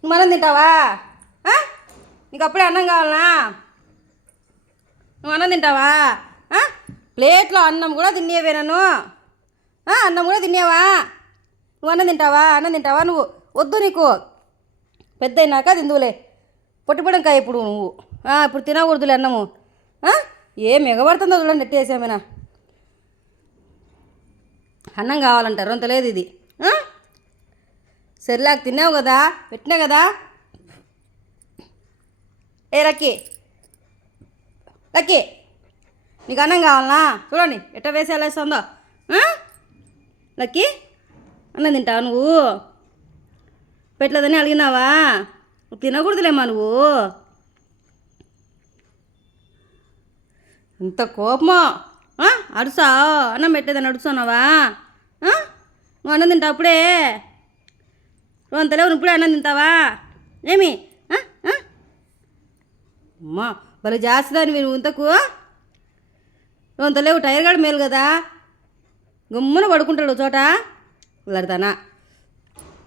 నువ్వు అన్నం తింటావా నీకు అప్పుడే అన్నం కావాలనా? నువ్వు అన్నం తింటావా? ప్లేట్లో అన్నం కూడా తినేవే నన్ను. అన్నం కూడా తినేవా? నువ్వు అన్నం తింటావా? అన్నం తింటావా? నువ్వు వద్దు నీకు. పెద్ద అయినాక తిందువులే పొట్టిపడంకాయ ఇప్పుడు నువ్వు. ఇప్పుడు తినకూడదులే అన్నము. ఏ ఏం ఎగబడుతుందో చూడండి నెట్టేసామైనా. అన్నం కావాలంటారు అంత లేదు ఇది. ఆ? సరిలాగా తిన్నావు కదా పెట్టినా కదా ఏ లక్కీ లక్కీ నీకు అన్నం కావాలనా చూడండి ఎట్ట వేసేలా వేస్తుందో ఆ? లక్కీ అన్నం తింటావా నువ్వు పెట్టలేదని అడిగినావా నువ్వు తినకూడదులేమ్మా నువ్వు ఇంత కోపమో ఆ? అడుసా అన్నం పెట్టేదని అడుస్తున్నావా ఆ? నువ్వు అన్నం తింటావు అప్పుడే నువ్వు అంత లేవు అన్నం తింటావా? ఏమి? అమ్మా భలే జాస్తిదాని మీరు ఇంతకు. నువ్వు అంత టైర్ కాడ మేలు కదా. గమ్మున పడుకుంటాడు చోట. వెళ్ళడతానా